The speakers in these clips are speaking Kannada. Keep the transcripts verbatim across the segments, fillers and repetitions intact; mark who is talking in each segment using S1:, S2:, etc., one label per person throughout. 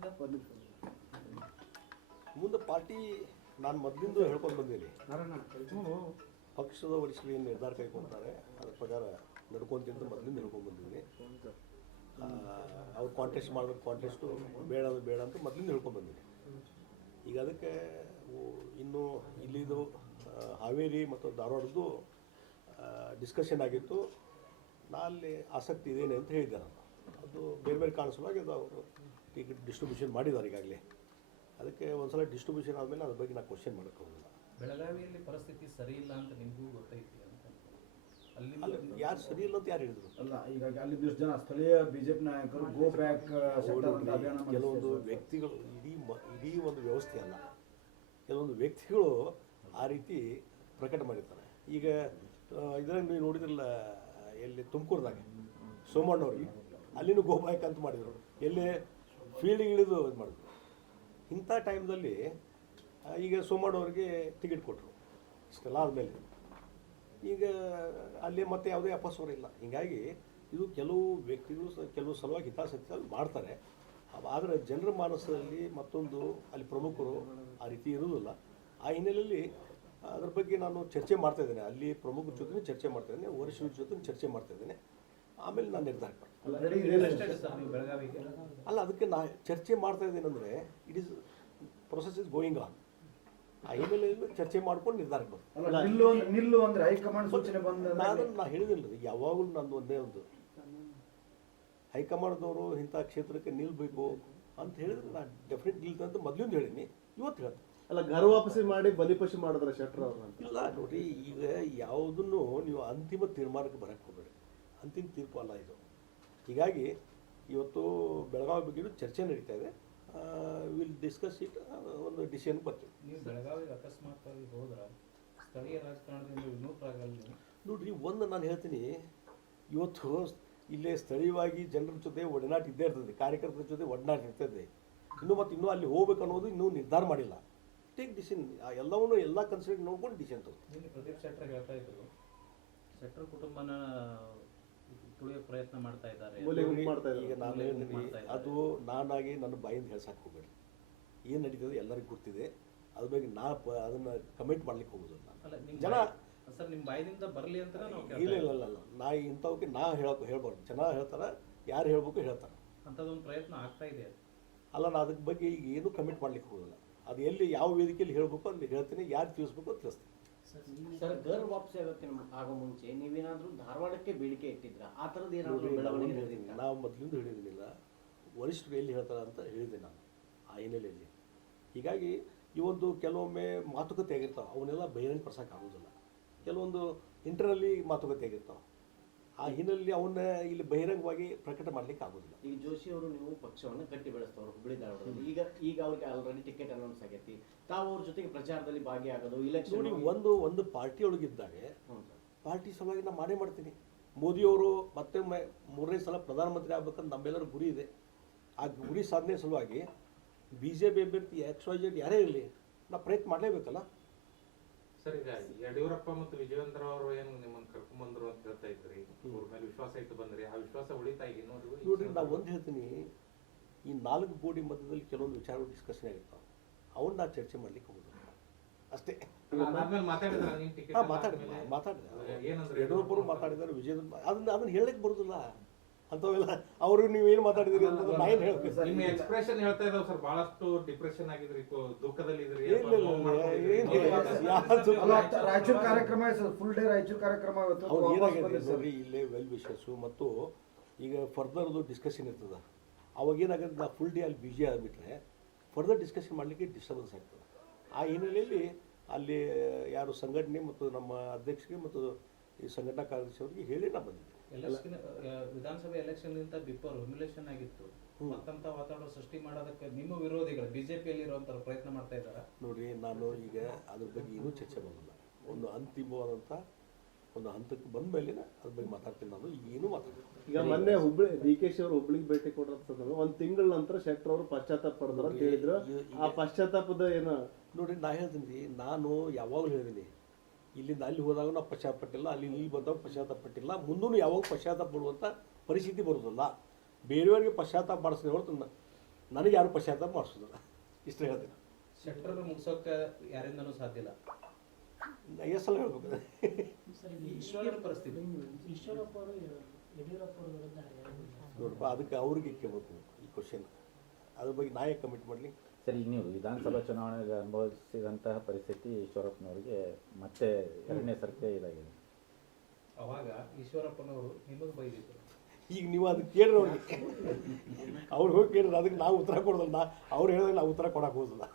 S1: ಮುಂದೆ ಪಾರ್ಟಿ ನಾನು ಮೊದಲಿಂದ ಹೇಳ್ಕೊಂಡು ಬಂದೀನಿ. ಪಕ್ಷದ ವರಿಷ್ಠರು ಏನು ನಿರ್ಧಾರ ಕೈಗೊಳ್ತಾರೆ ಅದ್ರ ಪ್ರಕಾರ ನಡ್ಕೊಂತಿಂತ ಮೊದಲಿಂದ ಹೇಳ್ಕೊಂಡು ಬಂದಿದ್ದೀನಿ. ಅವ್ರು ಕಾಂಟೆಸ್ಟ್ ಮಾಡಬೇಕು, ಕಾಂಟೆಸ್ಟು ಬೇಡ ಅದು ಬೇಡ ಅಂತ ಮೊದಲಿಂದ ಹೇಳ್ಕೊಂಡು ಬಂದಿದ್ದೀನಿ. ಈಗ ಅದಕ್ಕೆ ಇನ್ನು ಇಲ್ಲಿದು ಹಾವೇರಿ ಮತ್ತು ಧಾರವಾಡದ್ದು ಡಿಸ್ಕಷನ್ ಆಗಿತ್ತು. ನಾ ಅಲ್ಲಿ ಆಸಕ್ತಿ ಇದೇನೆ ಅಂತ ಹೇಳಿದ್ದೆ ನಾನು. ಅದು ಬೇರೆ ಬೇರೆ ಕಾಣಿಸುವಾಗ ಅದು ಅವರು ಟಿಕೆಟ್ ಡಿಸ್ಟ್ರಿಬ್ಯೂಷನ್ ಮಾಡಿದ್ದಾರೆ ಈಗಾಗಲೇ. ಅದಕ್ಕೆ ಒಂದ್ಸಲ ಡಿಸ್ಟ್ರಿಬ್ಯೂಷನ್ ಆದಮೇಲೆ ಅದ್ರ ಬಗ್ಗೆ ನಾನು ಕ್ವಶನ್ ಮಾಡೋಕ್ಕೆ ಹೋಗಿಲ್ಲ.
S2: ಬೆಳಗಾವಿಯಲ್ಲಿ ಪರಿಸ್ಥಿತಿ ಸರಿ ಇಲ್ಲ ಅಂತ ನಿಮಗೂ ಗೊತ್ತೈತಿ ಅಂತ ಅಲ್ಲಿ
S1: ಯಾರು ಸರಿ ಇಲ್ಲ ಅಂತ ಯಾರು ಹೇಳಿದ್ರು?
S3: ಅಲ್ಲ, ಈಗ ಅಲ್ಲಿ ದಿವಸ ಜನ ಸ್ಥಳೀಯ ಬಿಜೆಪಿ ನಾಯಕರು ಗೋ ಬ್ಯಾಕ್
S1: ಕೆಲವೊಂದು ವ್ಯಕ್ತಿಗಳು ಇಡೀ ಮ ಇಡೀ ಒಂದು ವ್ಯವಸ್ಥೆ ಅಲ್ಲ, ಕೆಲವೊಂದು ವ್ಯಕ್ತಿಗಳು ಆ ರೀತಿ ಪ್ರಕಟ ಮಾಡಿರ್ತಾರೆ. ಈಗ ಇದರಲ್ಲಿ ನೀವು ನೋಡಿದ್ರಲ್ಲ, ಎಲ್ಲಿ ತುಮಕೂರ್ದಾಗ ಸೋಮಣ್ಣವ್ರಿಗೆ ಅಲ್ಲಿನೂ ಗೋ ಬ್ಯಾಕ್ ಅಂತ ಮಾಡಿದರು, ಎಲ್ಲೇ ಫೀಲ್ಡಿಗೆ ಇಳಿದು ಇದು ಮಾಡಿದ್ರು. ಇಂಥ ಟೈಮ್ದಲ್ಲಿ ಈಗ ಸೋಮಣ್ಣವ್ರಿಗೆ ಟಿಕೆಟ್ ಕೊಟ್ಟರು ಇಷ್ಟೆಲ್ಲ ಆದಮೇಲೆ. ಈಗ ಅಲ್ಲಿ ಮತ್ತೆ ಯಾವುದೇ ಅಪಸ್ವರ ಇಲ್ಲ. ಹೀಗಾಗಿ ಇದು ಕೆಲವು ವ್ಯಕ್ತಿಗಳು ಕೆಲವು ಸಲುವಾಗಿ ಹಿತಾಸಕ್ತಿ ಮಾಡ್ತಾರೆ. ಆದರೆ ಜನರ ಮಾನಸದಲ್ಲಿ ಮತ್ತೊಂದು ಅಲ್ಲಿ ಪ್ರಮುಖರು ಆ ರೀತಿ ಇರುವುದಿಲ್ಲ. ಆ ಹಿನ್ನೆಲೆಯಲ್ಲಿ ಅದ್ರ ಬಗ್ಗೆ ನಾನು ಚರ್ಚೆ ಮಾಡ್ತಾಯಿದ್ದೇನೆ. ಅಲ್ಲಿ ಪ್ರಮುಖರ ಜೊತೆ ಚರ್ಚೆ ಮಾಡ್ತಾಯಿದ್ದೇನೆ, ವರಿಷ್ಠರ ಜೊತೆ ಚರ್ಚೆ ಮಾಡ್ತಾಯಿದ್ದೇನೆ. ಆಮೇಲೆ ನಾನು ನಿರ್ಧಾರ ಅಲ್ಲ, ಅದಕ್ಕೆ ನಾ ಚರ್ಚೆ ಮಾಡ್ತಾ ಇದ್ದೇನೆ ಅಂದರೆ it is process is going on. ಆ ಹಿನ್ನೆಲೆಯಲ್ಲಿ ಚರ್ಚೆ ಮಾಡ್ಕೊಂಡು ನಿರ್ಧಾರಕ್ಕೆ ಬಂದು
S3: ನಿಲ್ಲು ಅಂದರೆ ಹೈಕಮಾಂಡ್ ಸೂಚನೆ ಬಂದ
S1: ನಾನು ನಾ ಹೇಳಿದಿಲ್ಲ. ಯಾವಾಗಲೂ ನಂದು ಒಂದೇ ಒಂದು ಹೈಕಮಾಂಡ್ದವರು ಇಂಥ ಕ್ಷೇತ್ರಕ್ಕೆ ನಿಲ್ಬೇಕು ಅಂತ ಹೇಳಿದ್ರೆ ನಾನು ಡೆಫಿನೆಟ್ ನಿಲ್ತೆ ಅಂತ ಮೊದಲಿಂದ ಹೇಳೀನಿ, ಇವತ್ತು ಹೇಳ್ತೀನಿ.
S4: ಅಲ್ಲ, ಗರ್ ವಾಪಸಿ ಮಾಡಿ ಬಲಿಪಶು ಮಾಡಿದ್ರೆ ಶೆಟ್ಟರ್ ಅವ್ರನ್ನ?
S1: ಇಲ್ಲ ನೋಡ್ರಿ, ಈಗ ಯಾವುದನ್ನು ನೀವು ಅಂತಿಮ ತೀರ್ಮಾನಕ್ಕೆ ಬರಕ್ಕೆ ಹೋಗಬೇಡಿ. ಅಂತಿಮ ತೀರ್ಪು ಅಲ್ಲ ಇದು. ಹೀಗಾಗಿ ಇವತ್ತು ಬೆಳಗಾವಿ ಬಗ್ಗೆ ಚರ್ಚೆ ನಡೀತಾ ಇದೆ. ವಿಲ್ ಡಿಸ್ಕಸ್ ಇಟ್, ಒಂದು ಡಿಸಿಷನ್ ಬರ್ತೀವಿ.
S2: ನೀವು ಬೆಳಗಾವಿಗೆ ಅಕಸ್ಮಾತ್ತಾಗಿ ಹೋದ್ರೆ ಸ್ಥಳೀಯ ರಾಜಕಾರಣದಿಂದ ವಿನೂತರಾಗಲ್ಲ
S1: ನೋಡ್ರಿ. ಒಂದು ನಾನು ಹೇಳ್ತೀನಿ, ಇವತ್ತು ಇಲ್ಲೇ ಸ್ಥಳೀಯವಾಗಿ ಜನರ ಜೊತೆ ಒಡನಾಟ ಇದ್ದೇ ಇರ್ತದೆ, ಕಾರ್ಯಕರ್ತರ ಜೊತೆ ಒಡನಾಟ ಇರ್ತದೆ. ಇನ್ನೂ ಮತ್ತು ಇನ್ನೂ ಅಲ್ಲಿ ಹೋಗ್ಬೇಕು ಅನ್ನೋದು ಇನ್ನೂ ನಿರ್ಧಾರ ಮಾಡಿಲ್ಲ. ಟೇಕ್ ಡಿಸಿಷನ್, ಎಲ್ಲವನ್ನೂ ಎಲ್ಲ ಕನ್ಸಿಡರ್ ನೋಡ್ಕೊಂಡು ಡಿಸಿಷನ್ ತಗೋತೀವಿ.
S2: ಪ್ರದೀಪ್ ಶೆಟ್ಟರ್ ಹೇಳ್ತಾ ಇದ್ರು, ಶೆಟ್ಟರ್ ಕುಟುಂಬನ ತುಳಿಯೋ ಪ್ರಯತ್ನ ಮಾಡ್ತಾ ಇದ್ದಾರೆ.
S1: ಈಗ ನಾನು ಹೇಳ್ತೀನಿ, ಅದು ನಾನಾಗಿ ನನ್ನ ಬಾಯಿಂದ ಹೇಳ್ಸಕ್ಕೆ ಹೋಗಬೇಡಿ. ಏನು ನಡೀತದೆ ಎಲ್ಲರಿಗೂ ಗೊತ್ತಿದೆ. ಅದ್ರ ಬಗ್ಗೆ ನಾ ಅದನ್ನು ಕಮೆಂಟ್ ಮಾಡ್ಲಿಕ್ಕೆ ಹೋಗೋದಿಲ್ಲ. ಜನ
S2: ಸರ್ ನಿಮ್ಮ ಬಾಯದಿಂದ ಬರಲಿ ಅಂತ
S1: ಇಲ್ಲ ಇಲ್ಲ ಇಲ್ಲ ನಾ ಇಂಥವಕ್ಕೆ ನಾ ಹೇಳಕ್ಕೆ ಹೇಳ್ಬಾರ್ದು. ಜನ ಹೇಳ್ತಾರೆ, ಯಾರು ಹೇಳ್ಬೇಕು ಹೇಳ್ತಾರೆ.
S2: ಅಂಥದ್ದೊಂದು ಪ್ರಯತ್ನ ಆಗ್ತಾ ಇದೆ.
S1: ಅಲ್ಲ, ನಾ ಅದ್ರ ಬಗ್ಗೆ ಈಗ ಏನೂ ಕಮೆಂಟ್ ಮಾಡ್ಲಿಕ್ಕೆ ಹೋಗೋದಿಲ್ಲ. ಅದು ಎಲ್ಲಿ ಯಾವ ವೇದಿಕೆಯಲ್ಲಿ ಹೇಳಬೇಕು ಅಲ್ಲಿ ಹೇಳ್ತೀನಿ, ಯಾರು ತಿಳಿಸ್ಬೇಕು ಅಂತ ತಿಳಿಸ್ತೀನಿ.
S5: ಸರ್, ಗರ್ ವಾಪಸಿ ಆಗೋಕ್ಕೆ ಆಗೋ ಮುಂಚೆ ನೀವೇನಾದರೂ ಧಾರವಾಡಕ್ಕೆ ಬೇಡಿಕೆ ಇಟ್ಟಿದ್ರ? ಆ ಥರದ್ದು ಏನಾದರೂ ಬೆಳವಣಿಗೆ ನಡೆದಿಲ್ಲ?
S1: ನಾವು ಮೊದಲಿಂದ ಹೇಳಿದ್ದೀನಿಲ್ಲ, ವರಿಷ್ಠರು ಎಲ್ಲಿ ಹೇಳ್ತಾರೆ ಅಂತ ಹೇಳಿದೆ ನಾನು ಆ ಹಿನ್ನೆಲೆಯಲ್ಲಿ. ಹೀಗಾಗಿ ಈ ಒಂದು ಕೆಲವೊಮ್ಮೆ ಮಾತುಕತೆ ಆಗಿರ್ತಾವೆ, ಅವನ್ನೆಲ್ಲ ಬಹಿರಂಗ ಪಡಿಸೋಕೆ ಆಗೋದಿಲ್ಲ. ಕೆಲವೊಂದು ಇಂಟರ್ನಲ್ಲಿ ಮಾತುಕತೆ ಆಗಿರ್ತಾವೆ, ಆ ಹಿನ್ನೆಲೆಯಲ್ಲಿ ಅವನ್ನ ಇಲ್ಲಿ ಬಹಿರಂಗವಾಗಿ ಪ್ರಕಟ ಮಾಡ್ಲಿಕ್ಕೆ ಆಗೋದಿಲ್ಲ.
S5: ಈಗ ಜೋಶಿ ಅವರು ನೀವು ಪಕ್ಷವನ್ನು ಗಟ್ಟಿ ಬೆಳೆಸ್ತವ್ರು ಹುಬ್ಬಳ್ಳಿ ಧಾರವಾಡದಲ್ಲಿ. ಈಗ ಈಗ ಅವ್ರಿಗೆ ಆಲ್ರೆಡಿ ಟಿಕೆಟ್ ಅನೌನ್ಸ್ ಆಗೈತಿ. ತಾವು ಅವ್ರ ಜೊತೆಗೆ ಪ್ರಚಾರದಲ್ಲಿ ಭಾಗಿಯಾಗೋದು, ಇಲೆಕ್ಷನ್
S1: ನೋಡಿ, ಒಂದು ಒಂದು ಪಾರ್ಟಿ ಒಳಗಿದ್ದಾಗ ಪಾರ್ಟಿ ಸಲುವಾಗಿ ನಾನು ಮಾಡೇ ಮಾಡ್ತೀನಿ. ಮೋದಿಯವರು ಮತ್ತೆ ಮೂರನೇ ಸಲ ಪ್ರಧಾನಮಂತ್ರಿ ಆಗ್ಬೇಕಂತ ನಮ್ಮೆಲ್ಲರ ಗುರಿ ಇದೆ. ಆ ಗುರಿ ಸಾಧನೆ ಸಲುವಾಗಿ ಬಿ ಜೆ ಪಿ ಅಭ್ಯರ್ಥಿ ಎಕ್ಸ್ ವೈ ಜೆಡ್ ಯಾರೇ ಇರಲಿ, ನಾವು ಪ್ರಯತ್ನ ಮಾಡಲೇಬೇಕಲ್ಲ.
S6: ಸರ್, ಈಗ ಯಡಿಯೂರಪ್ಪ ಮತ್ತು ವಿಜಯೇಂದ್ರ ಅವರು ಏನು ನಿಮ್ಮನ್ನು ಕರ್ಕೊಂಡ್ಬಂದ್ರು ಅಂತ ಹೇಳ್ತಾ ಇದ್ರಿ, ಅವ್ರ ಮೇಲೆ ವಿಶ್ವಾಸ ಇಟ್ಟು ಬಂದ್ರಿ, ಆ ವಿಶ್ವಾಸ ಉಳಿತಾ ಈಗ
S1: ನೋಡ್ರಿ, ನಾವು ಒಂದು ಹೇಳ್ತೀನಿ, ಈ ನಾಲ್ಕು ಗೋಡಿ ಮಧ್ಯದಲ್ಲಿ ಕೆಲವೊಂದು ವಿಚಾರಗಳು ಡಿಸ್ಕಷನ್ ಆಗಿರ್ತಾವೆ, ಅವನ್ನ ನಾವು ಚರ್ಚೆ ಮಾಡ್ಲಿಕ್ಕೆ ಹೋಗೋದು ಅಷ್ಟೇ.
S6: ಮಾತಾಡಿದ್ರೆ
S1: ಮಾತಾಡಿದ್ರೆ ಯಡಿಯೂರಪ್ಪರು ಮಾತಾಡಿದ್ದಾರೆ, ವಿಜಯೇಂದ್ರ ಅದನ್ನ ಅದನ್ನ ಹೇಳಕ್ ಬರುದಿಲ್ಲ ಅಂತವೆಲ್ಲ. ಅವರು ನೀವೇನು ಮಾತಾಡಿದಿರಿ ಅಂತ ನಾ ಏನು ಹೇಳ್ಬೇಕು?
S6: ನಿಮ್ಮ ಎಕ್ಸ್ಪ್ರೆಷನ್ ಹೇಳ್ತಾ ಇದಾವೆ ಸರ್, ಬಹಳಷ್ಟು ಡಿಪ್ರೆಷನ್ ಆಗಿದ್ರಿ, ದುಃಖದಲ್ಲಿ ಇದ್ರಿ.
S3: ರಾಯಚೂರು ಕಾರ್ಯಕ್ರಮ ಫುಲ್ ಡೇ ರಾಯಚೂರು ಕಾರ್ಯಕ್ರಮ
S1: ಅವ್ರು ಏನಾಗಿದೆ ನೋಡ್ರಿ, ಇಲ್ಲೇ ವೆಲ್ ವಿಶಸ್ಸು ಮತ್ತು ಈಗ ಫರ್ದರ್ದು ಡಿಸ್ಕಷನ್ ಇರ್ತದೆ. ಅವಾಗ ಏನಾಗುತ್ತೆ, ನಾ ಫುಲ್ ಡೇ ಅಲ್ಲಿ ಬಿಜಿ ಆಗಿಬಿಟ್ರೆ ಫರ್ದರ್ ಡಿಸ್ಕಷನ್ ಮಾಡಲಿಕ್ಕೆ ಡಿಸ್ಟರ್ಬೆನ್ಸ್ ಆಗ್ತದೆ. ಆ ಹಿನ್ನೆಲೆಯಲ್ಲಿ ಅಲ್ಲಿ ಯಾರು ಸಂಘಟನೆ ಮತ್ತು ನಮ್ಮ ಅಧ್ಯಕ್ಷರಿಗೆ ಮತ್ತು ಈ ಸಂಘಟನಾ ಕಾರ್ಯದರ್ಶಿ ಅವರಿಗೆ ಹೇಳಿ ನಾ ಬಂದಿದ್ದೆ.
S2: ಎಲೆಕ್ಷನ್ ವಿಧಾನಸಭೆ ಎಲೆಕ್ಷನ್ ಗಿಂತ ಬಿಫೋರ್ ರಿಮ್ಯುಲೇಷನ್ ಆಗಿತ್ತು. ಮತ್ತಂತ ವಾತಾವರಣ ಸೃಷ್ಟಿ ಮಾಡೋದಕ್ಕೆ ನಿಮ್ಮ ವಿರೋಧಿಗಳು ಬಿಜೆಪಿಯಲ್ಲಿ ಇರುವಂತ ಪ್ರಯತ್ನ ಮಾಡ್ತಾ ಇದ್ದಾರೆ.
S1: ನೋಡ್ರಿ, ನಾನು ಈಗ ಅದ್ರ ಬಗ್ಗೆ ಏನೂ ಚರ್ಚೆ ಮಾಡೋಲ್ಲ. ಒಂದು ಅಂತಿಮವಾದಂಥ ಒಂದು ಹಂತಕ್ಕೆ ಬಂದ ಮೇಲೆ ಅದ್ರ ಬಗ್ಗೆ ಮಾತಾಡ್ತೀನಿ. ನಾನು ಈಗ ಏನೂ ಮಾತಾಡ್ತೀನಿ.
S4: ಈಗ ಮೊನ್ನೆ ಹುಬ್ಳಿ ಡಿ ಕೆ ಶಿ ಅವರು ಹುಬ್ಳಿಗೆ ಭೇಟಿ ಕೊಡೋದು ಒಂದ್ ತಿಂಗಳ ನಂತರ ಶೆಟ್ಟರ್ ಅವರು ಪಶ್ಚಾತ್ತಾಪ ಪಡೆದ್ರು ಅಂತ ಹೇಳಿದ್ರು. ಆ ಪಶ್ಚಾತ್ತಾಪದ ಏನು
S1: ನೋಡ್ರಿ, ನಾ ಹೇಳ್ತೀನಿ, ನಾನು ಯಾವಾಗಲೂ ಹೇಳಿದ್ದೀನಿ, ಇಲ್ಲಿಂದ ಅಲ್ಲಿ ಹೋದಾಗ ನಾವು ಪಶ್ಚಾತ್ತಾಪ ಪಟ್ಟಿಲ್ಲ, ಅಲ್ಲಿ ಇಲ್ಲಿ ಬಂದಾಗ ಪಶ್ಚಾತ್ತಾಪ ಪಟ್ಟಿಲ್ಲ, ಮುಂದೂ ಯಾವಾಗ ಪಶ್ಚಾತ್ತಾಪ ಪಡುವಂಥ ಪರಿಸ್ಥಿತಿ ಬರೋದಿಲ್ಲ. ಬೇರೆಯವರಿಗೆ ಪಶ್ಚಾತ್ತಾಪ ಮಾಡಿಸಿದ ಹೊರತು ನನಗೆ ಯಾರು ಪಶ್ಚಾತ್ತಾಪ ಮಾಡಿಸೋದಿಲ್ಲ ಇಷ್ಟು ಹೇಳ್ತೀನಿ.
S2: ಶೆಟ್ಟರ್ ಮುಗಿಸೋಕೆ ಯಾರಿಂದನೂ ಸಾಧ್ಯ ಇಲ್ಲ.
S1: ಎಷ್ಟು ಸಲ ಹೇಳ್ಬೇಕು
S2: ಈಶ್ವರನ ಪರಿಸ್ಥಿತಿ
S7: ಈಶ್ವರಪ್ಪ ಅವರು ಯಡಿಯೂರಪ್ಪ ಅವರ ವಿರುದ್ಧ ಹರಿಯಾಣ
S1: ನೋಡಪ್ಪ, ಅದಕ್ಕೆ ಅವ್ರಿಗೆ ಕೇಳಬೇಕು ಈ ಕ್ವಶನ್. ಅದ್ರ ಬಗ್ಗೆ ನಾ ಯಾಕೆ ಕಮಿಟ್ ಮಾಡಲಿ?
S8: ಸರ್, ಈಗ ನೀವು ವಿಧಾನಸಭಾ ಚುನಾವಣೆಗೆ ಅನುಭವಿಸಿದಂತಹ ಪರಿಸ್ಥಿತಿ ಈಶ್ವರಪ್ಪನವರಿಗೆ ಮತ್ತೆ ಎರಡನೇ ಸರ್ತಿ ಇದಾಗಿದೆ.
S2: ಅವಾಗ ಈಶ್ವರಪ್ಪನವರು ನಿಮಗೆ ಬೈದಿದ್ರು.
S1: ಈಗ ನೀವು ಅದಕ್ಕೆ ಕೇಳ್ರಿ ಅವ್ರಿಗೆ, ಅವ್ರು ಹೋಗಿ ಕೇಳ್ರಿ, ಅದಕ್ಕೆ ನಾವು ಉತ್ತರ ಕೊಡೋದಿಲ್ಲ. ಅವ್ರು ಹೇಳಿದಾಗ ನಾವು ಉತ್ತರ ಕೊಡಕ್ಕೆ ಹೋಗೋದಿಲ್ಲ.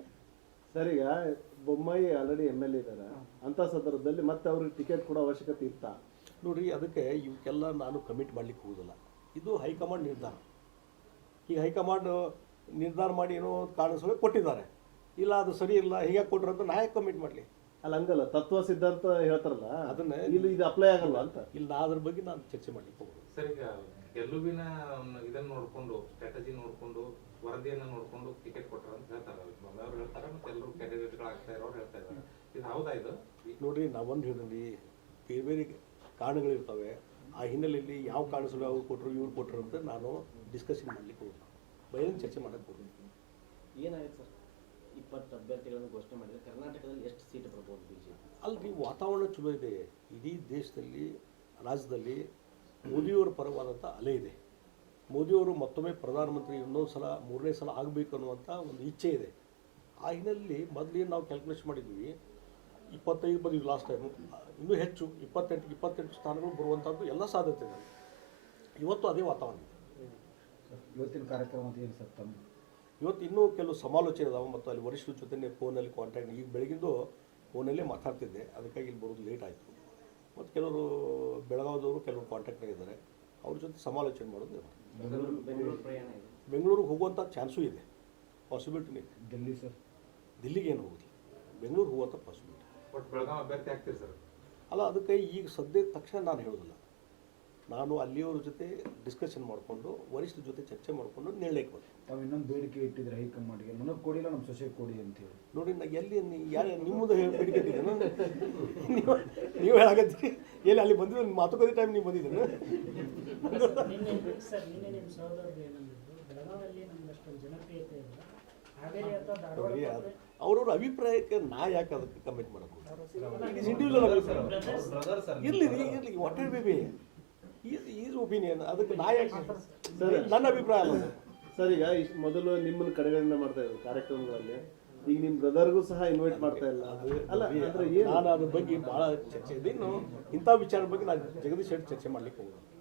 S4: ಸರ್, ಈಗ Bommai already M L A ಇದ್ದಾರೆ, ಅಂತ ಸಂದರ್ಭದಲ್ಲಿ ಮತ್ತೆ ಅವ್ರಿಗೆ ಟಿಕೆಟ್ ಕೊಡೋ ಅವಶ್ಯಕತೆ ಇತ್ತಾ?
S1: ನೋಡ್ರಿ, ಅದಕ್ಕೆ ಇವಕ್ಕೆಲ್ಲ ನಾನು ಕಮಿಟ್ ಮಾಡ್ಲಿಕ್ಕೆ ಹೋಗೋದಿಲ್ಲ. ಇದು ಹೈಕಮಾಂಡ್ ನಿರ್ಧಾರ. ಈಗ ಹೈಕಮಾಂಡ್ ನಿರ್ಧಾರ ಮಾಡಿ ಏನೋ ಕಾಣಿಸೋ ಕೊಟ್ಟಿದ್ದಾರೆ, ಇಲ್ಲ ಅದು ಸರಿ ಇಲ್ಲ ಹೀಗೆ ಕೊಟ್ರು ಅಂತ ನಾ ಯಾಕೆ ಕಮಿಟ್ ಮಾಡಲಿ?
S4: ಅಲ್ಲ, ಹಂಗಲ್ಲ, ತತ್ವ ಸಿದ್ಧಾಂತ ಹೇಳ್ತಾರಲ್ಲ,
S1: ಅದನ್ನ
S4: ಇಲ್ಲಿ ಇದು ಅಪ್ಲೈ ಆಗಲ್ಲ ಅಂತ.
S1: ಇಲ್ಲ, ನಾ ಅದ್ರ ಬಗ್ಗೆ ನಾನು ಚರ್ಚೆ ಮಾಡ್ಲಿಕ್ಕೆ ಹೋಗೋದು.
S6: ಸರ್, ಈಗ ಗೆಲುವಿನ ಇದನ್ನ ನೋಡ್ಕೊಂಡು ಸ್ಟ್ರಾಟಜಿ ನೋಡ್ಕೊಂಡು ವರದಿಯನ್ನ ನೋಡ್ಕೊಂಡು ಟಿಕೆಟ್ ಕೊಟ್ಟರು ಅಂತ ಹೇಳ್ತಾರೆ. ಅವ್ರು ಹೇಳ್ತಾರೆ, ಮತ್ತೆ ಎಲ್ಲರೂ ಕ್ಯಾಂಡಿಡೇಟ್ಗಳು ಆಗ್ತಾ ಇರೋರು ಹೇಳ್ತಾ ಇದ್ದಾರೆ. ಇದು ಹೌದಾ? ಇದು
S1: ನೋಡ್ರಿ, ನಾವೊಂದು ಹೇಳಿದ್ರಿ, ಬೇರೆ ಬೇರೆ ಕಾರಣಗಳಿರ್ತವೆ. ಆ ಹಿನ್ನೆಲೆಯಲ್ಲಿ ಯಾವ ಕಾರಣಗಳು ಅವ್ರು ಕೊಟ್ಟರು ಇವ್ರು ಕೊಟ್ಟರು ಅಂತ ನಾನು ಡಿಸ್ಕಷನ್ ಮಾಡ್ಲಿಕ್ಕೆ ಹೋಗೋದು, ಬಯಲು ಚರ್ಚೆ ಮಾಡಕ್ಕೆ ಹೋಗೋದು.
S5: ಏನಾಗುತ್ತೆ ಸರ್, ಇಪ್ಪತ್ತು ಅಭ್ಯರ್ಥಿಗಳನ್ನು ಘೋಷಣೆ ಮಾಡಿದರೆ ಕರ್ನಾಟಕದಲ್ಲಿ ಎಷ್ಟು ಸೀಟ್ ಬರ್ಬೋದು ಬಿಜೆಪಿ?
S1: ಅಲ್ರಿ, ವಾತಾವರಣ ಚಲೋ ಇದೆ. ಇಡೀ ದೇಶದಲ್ಲಿ, ರಾಜ್ಯದಲ್ಲಿ ಮೋದಿಯವರ ಪರವಾದಂಥ ಅಲೆ ಇದೆ. ಮೋದಿಯವರು ಮತ್ತೊಮ್ಮೆ ಪ್ರಧಾನಮಂತ್ರಿ ಇನ್ನೊಂದು ಸಲ ಮೂರನೇ ಸಲ ಆಗಬೇಕು ಅನ್ನುವಂಥ ಒಂದು ಇಚ್ಛೆ ಇದೆ. ಆ ಹಿನ್ನೆಲೆಯಲ್ಲಿ ಮೊದಲೇನು ನಾವು ಕ್ಯಾಲ್ಕುಲೇಷನ್ ಮಾಡಿದ್ವಿ, ಇಪ್ಪತ್ತೈದು ಬಂದಿದ್ವಿ ಲಾಸ್ಟ್ ಟೈಮು, ಇನ್ನೂ ಹೆಚ್ಚು ಇಪ್ಪತ್ತೆಂಟು ಇಪ್ಪತ್ತೆಂಟು ಸ್ಥಾನಗಳು ಬರುವಂಥದ್ದು ಎಲ್ಲ ಸಾಧ್ಯತೆ ಇದೆ. ಇವತ್ತು ಅದೇ ವಾತಾವರಣ ಇದೆ.
S3: ಇವತ್ತಿನ ಕಾರ್ಯಕ್ರಮ ಅಂತ ಏನು ಸರ್ ತಮ್ಮ?
S1: ಇವತ್ತು ಇನ್ನೂ ಕೆಲವು ಸಮಾಲೋಚನೆ ಇದಾವೆ, ಮತ್ತು ಅಲ್ಲಿ ವರಿಷ್ಠರ ಜೊತೆ ಫೋನಲ್ಲಿ ಕಾಂಟ್ಯಾಕ್ಟ್, ಈಗ ಬೆಳಗಿಂದು ಫೋನಲ್ಲೇ ಮಾತಾಡ್ತಿದ್ದೆ, ಅದಕ್ಕಾಗಿ ಇಲ್ಲಿ ಬರೋದು ಲೇಟ್ ಆಯಿತು. ಮತ್ತು ಕೆಲವರು ಬೆಳಗಾವಿದವರು ಕೆಲವರು ಕಾಂಟ್ಯಾಕ್ಟ್ನಾಗ ಇದ್ದಾರೆ, ಅವ್ರ ಜೊತೆ ಸಮಾಲೋಚನೆ ಮಾಡೋದು.
S5: ಬೆಂಗಳೂರು ಬೆಂಗಳೂರು ಪ್ರಯಾಣ ಇದೆ.
S1: ಬೆಂಗಳೂರಿಗೆ ಹೋಗುವಂಥ ಚಾನ್ಸು ಇದೆ, ಪಾಸಿಬಿಲಿಟಿನೂ ಇದೆ.
S3: ಡೆಲ್ಲಿ ಸರ್?
S1: ದಿಲ್ಲಿಗೆ ಏನು ಹೋಗುದಿಲ್ಲ, ಬೆಂಗಳೂರು ಹೋಗುವಂಥ ಪಾಸಿಬಿಲಿಟಿ.
S6: ಒಟ್ಟು ಬೆಳಗಾವಿ ಅಭ್ಯರ್ಥಿ ಆಗ್ತೀರಿ ಸರ್?
S1: ಅಲ್ಲ, ಅದಕ್ಕೆ ಈಗ ಸದ್ಯದ ತಕ್ಷಣ ನಾನು ಹೇಳೋದಿಲ್ಲ. ನಾನು ಅಲ್ಲಿಯವ್ರ ಜೊತೆ ಡಿಸ್ಕಷನ್ ಮಾಡಿಕೊಂಡು ವರಿಷ್ಠರ ಜೊತೆ ಚರ್ಚೆ ಮಾಡಿಕೊಂಡು ನಿರ್ಣಯಕ್ಕೆ ಬಂದೆ.
S3: ತಾವು ಇನ್ನೊಂದು ಬೇಡಿಕೆ ಇಟ್ಟಿದ್ರೆ ಹೈಕಮಾಂಡ್ಗೆ, ನನಗೆ ಕೊಡಿಲ್ಲ ನಮ್ಮ ಸೊಸೆ ಕೊಡಿ ಅಂತೇಳಿ.
S1: ನೋಡಿ, ನಾ ಎಲ್ಲಿ ಯಾರು ನಿಮ್ಮದು ಬೇಡಿಕೆ ಇದ್ದೀರೇನು? ನೀವು ನೀವು ಹೇಳಾಗತ್ತೀರಿ, ಎಲ್ಲಿ ಅಲ್ಲಿ ಬಂದಿದ್ದು ನಿಮ್ಮ ಮಾತುಕತೆ ಟೈಮ್ ನೀವು ಬಂದಿದ್ದೀರಿ?
S7: ನಿನ್ನೆ ಸರ್ ನಿನ್ನೆ ನಿಮ್ಮ ಸಹೋದರರು ಏನಂದಿದ್ರು, ಬೆಳಗಾವಿಯಲ್ಲಿ ನಮ್ಗೆ ಅಷ್ಟೊಂದು ಜನಪ್ರಿಯತೆ ಇಲ್ಲ, ಹಾವೇರಿ ಅಥವಾ ಧಾರವಾಡ
S1: ನೋಡಿ, ಅವ್ರವ್ರ ಅಭಿಪ್ರಾಯಕ್ಕೆ ನಾ ಯಾಕೆ ಅದಕ್ಕೆ ಕಮೆಂಟ್ ಮಾಡಬೇಕು? ಇಂಡಿವಿಜುವಲ್ ಅಭಿಪ್ರಾಯ
S2: ಬ್ರದರ್ ಸರ್,
S1: ಇರಲಿ ರೀ, ಇರಲಿ, whatever baby is opinion, ಅದಕ್ಕೆ ನಾ ಯಾಕೆ? ನನ್ನ ಅಭಿಪ್ರಾಯ ಅಲ್ಲ ಸರ್.
S4: ಸರ್, ಈಗ ಇಷ್ಟು ಮೊದಲು ನಿಮ್ಮನ್ನು ಕಡೆಗಣನೆ ಮಾಡ್ತಾ ಇದ್ರು ಕಾರ್ಯಕ್ರಮಗಳಲ್ಲಿ, ಈಗ ನಿಮ್ಮ ಬ್ರದರ್ಗೂ ಸಹ ಇನ್ವೈಟ್ ಮಾಡ್ತಾ ಇಲ್ಲ. ಅಲ್ಲ, ಅಂದ್ರೆ ಏನು?
S1: ನಾನು ಅದ್ರ ಬಗ್ಗೆ ಭಾಳ ಚರ್ಚೆ ಇದೆ. ಇನ್ನು ಇಂಥ ವಿಚಾರದ ಬಗ್ಗೆ ನಾನು ಜಗದೀಶ್ ಶೆಟ್ಟಿ ಚರ್ಚೆ ಮಾಡ್ಲಿಕ್ಕೆ ಹೋಗೋದು.